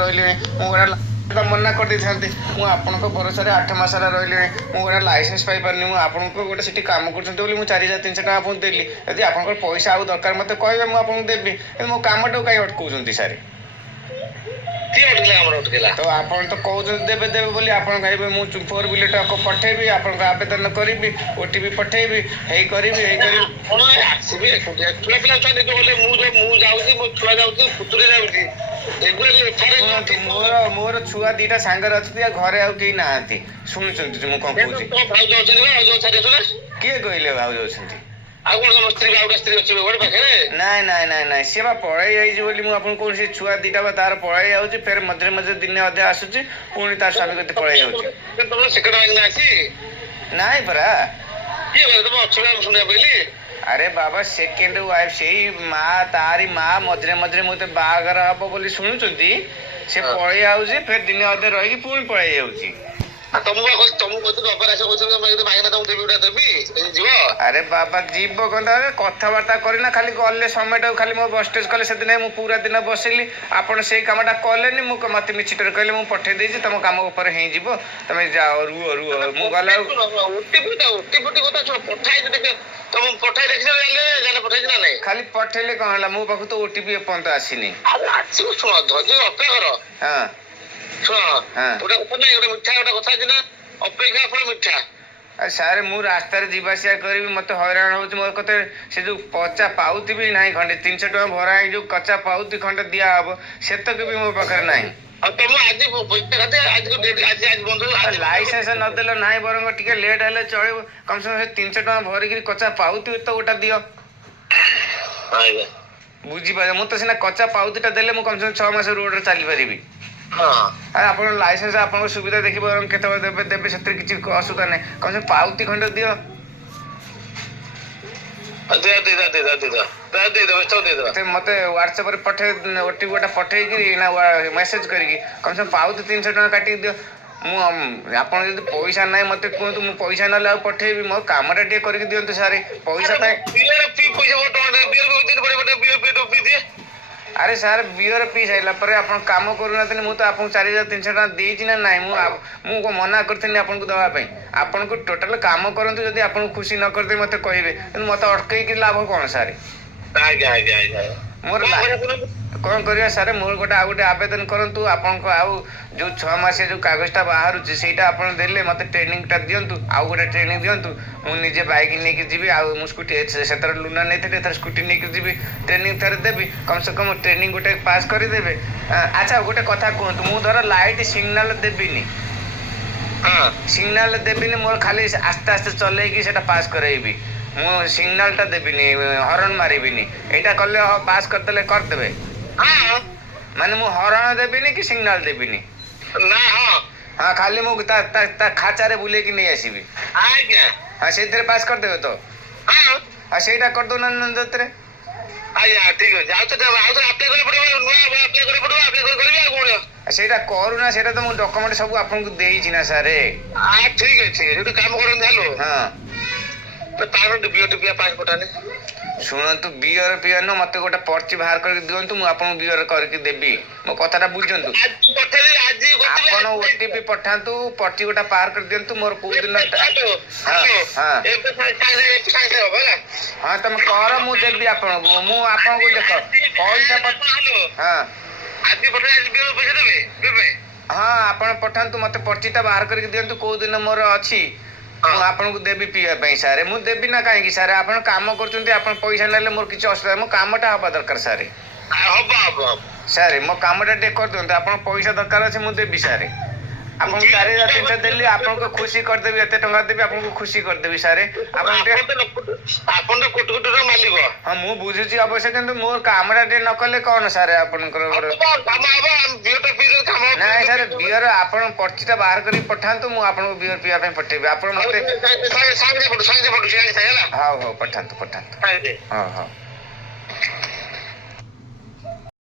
ରହିଲିଣି ମୁଁ ଗୋଟେ ମନା କରିଦେଇଥାନ୍ତି। ମୁଁ ଆପଣଙ୍କ ଭରସାରେ 8 ମାସ ହେଲା ରହିଲିଣି। ମୁଁ ଗୋଟେ ଲାଇସେନ୍ସ ପାଇପାରୁନି। ମୁଁ ଆପଣଙ୍କୁ ଗୋଟେ ସେଠି କାମ କରୁଛନ୍ତି ବୋଲି ମୁଁ 4300 ଟଙ୍କା ଆପଣଙ୍କୁ ଦେଲି। ଯଦି ଆପଣଙ୍କର ପଇସା ଆଉ ଦରକାର ମୋତେ କହିବେ, ମୁଁ ଆପଣଙ୍କୁ ଦେବି। ମୋ କାମଟାକୁ କାହିଁ ଅଟକଉଛନ୍ତି ସାର୍? ତ ଆପଣ ତ କହୁଛନ୍ତି ଦେବେ ଦେବେ ବୋଲି। ଆପଣ କହିବେ ମୁଁ 4 ବିଲେଟ ପଠେଇବି, ଆପଣଙ୍କ ଆବେଦନ କରିବି, OTP ପଠେଇବି, ହେଇ କରିବି ହେଇ କରିବି। ଆପଣ ଆସିବେ ଏକୁଟିଆ, ଛୁଆ ପିଲା ଅଛନ୍ତି ଗଲେ ମୁଁ ଯାଉଛି, ମୋ ଛୁଆ ଯାଉଛି, ପୁତୁରି ଯାଉଛି। ମୋର ଛୁଆ 2ଟା ସାଙ୍ଗରେ ଅଛନ୍ତି, ଆଉ ଘରେ ଆଉ କେହି ନାହାନ୍ତି। ଶୁଣୁଛନ୍ତି ମୁଁ କଣ କହୁଛି? ଭାଉଜ ଅଛନ୍ତି? କିଏ କହିଲେ ଭାଉଜ ଅଛନ୍ତି? ଆଉ କଣ ତମ ସ୍ତ୍ରୀ ଆଉ ଗୋଟେ ସ୍ତ୍ରୀ ଅଛି ଘର ପାଖରେ? ନାଇଁ ସିଏ ବା ପଳେଇ ଯାଇଛି ବୋଲି ମୁଁ ଆପଣଙ୍କୁ କହୁଛି। ଛୁଆ 2ଟା ବା ତାର ପଳେଇ ଯାଉଛି, ଫେର ମଝିରେ ମଝିରେ ଦିନେ ଅଧେ ଆସୁଛି, ପୁଣି ତାର ସ୍ୱାମୀ କତି ପଳେଇ ଯାଉଛି। ତମର ସେକେଣ୍ଡ ମାଗିନା ଅଛି? ନାଇଁ ପରା। କିଏ କହିଲେ ତମ ଅଛ ଶୁଣିବା ପାଇଲି? ଆରେ ବାବା ସେକେଣ୍ଡ ୱାଇଫ ସେଇ ମା, ତାରି ମା ମଝିରେ ମଝିରେ ମୋତେ ବାହାଘର ହବ ବୋଲି ଶୁଣୁଛନ୍ତି, ସେ ପଳେଇ ଯାଉଛି, ଫେର ଦିନେ ଅଧେ ରହିକି ପୁଣି ପଳେଇ ଯାଉଛି। ଆରେ ବାବା ଯିବ କଥାବାର୍ତ୍ତା କରିନା, ଖାଲି ଗଲେ ସମୟଟାକୁ ଖାଲି ମୋ ବଷ୍ଟେଜ କଲେ। ସେଦିନ ମୁଁ ପୁରା ଦିନ ବସିଲି, ଆପଣ ସେଇ କାମଟା କଲେନି। ମୋତେ ମିଛିଟରେ କହିଲେ ମୁଁ ପଠେଇ ଦେଇଛି, ତମ କାମ ଉପରେ ହେଇଯିବ, ତମେ ଯାଅ ରୁହ ମୁଁ ଗଲା ଖାଲି ପଠେଇଲେ କଣ ହେଲା? ମୋ ପାଖକୁ ତ OTP ଏପର୍ଯ୍ୟନ୍ତ ଆସିନି। ଶୁଣ ଧୈର୍ଯ୍ୟ ଅପେକ୍ଷା କର। ଅପେକ୍ଷା ଫଳ ମିଠା। ସାର୍ ମୁଁ ରାସ୍ତାରେ ଯିବା ଆସିବା କରିବି, ମୋତେ ହଇରାଣ ହେଉଛି। ମୋ କତେ ସେ ଯେଉଁ କଚା ପାଉତି ବି ନାହିଁ ଖଣ୍ଡେ, 300 ଟଙ୍କା ଭରା ହେଇ ଯେଉଁ କଚା ପାଉତି ଖଣ୍ଡେ ଦିଆହବ, ସେତକ ବି ମୋ ପାଖରେ ନାହିଁ। ଲାଇସେନ୍ସ ନଦେଲେ ନାହିଁ, ବରଂ ଟିକେ ଲେଟ୍ ହେଲେ ଚଳିବ। କମ୍ ସେ କମ୍ 300 ଟଙ୍କା ଭରିକିରି କଚା ପାଉତି ତ ଗୋଟେ ଦିଅ। ବୁଝିପାରିବ? ମୁଁ ତ ସିନା କଚା ପାଉତିଟା ଦେଲେ ମୁଁ କମ୍ ସେ କମ୍ 6 ମାସ ରୋଡ଼ରେ ଚାଲିପାରିବି। ଆପଣ ଲାଇସେନ୍ସ ଆପଣଙ୍କ ସୁବିଧା ଦେଖିବ, କେତେବେଳେ ଦେବେ ସେଥିରେ କିଛି ଅସୁବିଧା ନାହିଁ। କମ୍ ସେ ପାଉତି ଖଣ୍ଡେ ଦିଅ। ମୋତେ ହ୍ୱାଟ୍ସଆପ୍ରେ OTP ଗୋଟେ ପଠେଇକିରି ନା ମେସେଜ୍ କରିକି କମ୍ ସେ କମ୍ ପାଉତି 300 ଟଙ୍କା କାଟିକି ଦିଅ। ଆପଣ ଯଦି ପଇସା ନାହିଁ ମୋତେ କୁହନ୍ତୁ, ମୁଁ ପଇସା ନେଲେ ଆଉ ପଠେଇବି। ମୋ କାମଟା ଟିକେ କରିକି ଦିଅନ୍ତୁ ସାର୍। ପଇସା ପାଇଁ ଆରେ ସାର୍ ବିଅର ପିଇ ସାରିଲା ପରେ ଆପଣ କାମ କରୁନାହାନ୍ତି। ମୁଁ ତ ଆପଣଙ୍କୁ 4300 ଟଙ୍କା ଦେଇଛି ନା ନାହିଁ? ମୁଁ କଣ ମନା କରିଥିଲି ଆପଣଙ୍କୁ ଦେବା ପାଇଁ? ଆପଣଙ୍କୁ ଟୋଟାଲ କାମ କରନ୍ତୁ, ଯଦି ଆପଣଙ୍କୁ ଖୁସି ନ କରିଦେବେ ମୋତେ କହିବେ, କିନ୍ତୁ ମୋତେ ଅଟକେଇକି ଲାଭ କ'ଣ ସାର୍? ମୋର କ'ଣ କରିବା ସାର୍? ମୋର ଆଉ ଗୋଟେ ଆବେଦନ କରନ୍ତୁ। ଆପଣଙ୍କ ଆଉ ଯେଉଁ 6 ମାସିଆ ଯେଉଁ କାଗଜଟା ବାହାରୁଛି, ସେଇଟା ଆପଣ ଦେଲେ ମୋତେ ଟ୍ରେନିଂଟା ଦିଅନ୍ତୁ। ଆଉ ଗୋଟେ ଟ୍ରେନିଂ ଦିଅନ୍ତୁ, ମୁଁ ନିଜେ ବାଇକ୍ ନେଇକି ଯିବି। ଆଉ ମୁଁ ସ୍କୁଟି ସେଥିରେ ଲୁନା ନେଇଥିଲି, ଏଥର ସ୍କୁଟି ନେଇକି ଯିବି, ଟ୍ରେନିଂ ଥରେ ଦେବି। କମ୍ ସେ କମ୍ ଟ୍ରେନିଂ ଗୋଟେ ପାସ୍ କରିଦେବେ। ଆଚ୍ଛା ଗୋଟେ କଥା କୁହନ୍ତୁ, ମୁଁ ଧର ଲାଇଟ୍ ସିଗ୍ନାଲ୍ ଦେବିନି, ମୋର ଖାଲି ଆସ୍ତେ ଆସ୍ତେ ଚଲେଇକି ସେଇଟା ପାସ୍ କରେଇବି। ମୁଁ ସିଗ୍ନାଲଟା ଦେବିନି, ହର୍ନ ମାରିବିନି, ଏଇଟା କଲେ ପାସ୍ କରିଦେଲେ କରିଦେବେ? ମାନେ ମୁଁ ହର୍ନ ଦେବିନି କି ସିଗ୍ନାଲ ଦେବିନି? ହଁ, ଖାଲି ମୁଁ ତା ଖାଚାରେ ବୁଲେଇକି ନେଇ ଆସିବି। ହଁ, ସେଇଥିରେ ପାସ୍ କରିଦେବେ ତ? ହଁ, ସେଇଟା କରିଦେଉନାହାନ୍ତି ସେଥିରେ। ସେଇଟା କରୁନା, ସେଇଟା ତ ମୁଁ ଡକ୍ୟୁମେଣ୍ଟ ସବୁ ଆପଣଙ୍କୁ ଦେଇଛି ନା ସାର୍। ଠିକ ଅଛି, କାମ କରନ୍ତୁ। ଶୁଣନ୍ତୁ, ବିଅର ପିଅର ମୋତେ ଗୋଟେ ପର୍ଚି ବାହାର କରିକି ଦିଅନ୍ତୁ, ମୁଁ ଆପଣଙ୍କୁ ବିଅର କରିକି ଦେବି। ମୋ କଥାଟା ବୁଝନ୍ତୁ। ଆପଣ OTP ପଠାନ୍ତୁ, ପର୍ଚି ଗୋଟେ ପାର କରି ଦିଅନ୍ତୁ। ମୋର କୋଉ ଦିନ ହଁ ତମେ କର, ମୁଁ ଦେବି ଆପଣଙ୍କୁ। ମୁଁ ଆପଣଙ୍କୁ ଦେଖ ପଇସା ହଁ ଆପଣ ପଠାନ୍ତୁ, ମୋତେ ପର୍ଚିଟା ବାହାର କରିକି ଦିଅନ୍ତୁ, କୋଉ ଦିନ ମୋର ଅଛି ମୁଁ ଆପଣଙ୍କୁ ଦେବି ପିଇବା ପାଇଁ ସାର୍। ମୁଁ ଦେବି ନା କାହିଁକି ସାର୍? ଆପଣ କାମ କରୁଛନ୍ତି, ଆପଣ ପଇସା ନେଲେ ମୋର କିଛି ଅସୁବିଧା, ମୋ କାମଟା ହେବା ଦରକାର ସାର୍। ସାର୍ ମୋ କାମଟା ଟିକେ କରିଦିଅନ୍ତୁ। ଆପଣ ପଇସା ଦରକାର ଅଛି, ମୁଁ ଦେବି ସାର୍। ଆପଣଙ୍କୁ 4300 ଦେଲି, ଆପଣଙ୍କୁ ଖୁସି କରିଦେବି। ଏତେ ଟଙ୍କା ଦେବି, ଆପଣଙ୍କୁ ଖୁସି କରିଦେବି ସାର୍। ଆପଣ ହଁ ମୁଁ ବୁଝୁଛି ଅବଶ୍ୟ, କିନ୍ତୁ ମୋର କାମଟା ଟିକେ ନ କଲେ କ'ଣ ସାର୍ ଆପଣଙ୍କର? ନାଇଁ ସାର୍, ବିଅର ଆପଣ ପର୍ଚିଟା ବାହାର କରିକି ପଠାନ୍ତୁ, ମୁଁ ଆପଣଙ୍କୁ ବିଅର ପିଇବା ପାଇଁ ପଠେଇବି। ଆପଣ ମୋତେ ହଉ ପଠାନ୍ତୁ। ହଉ।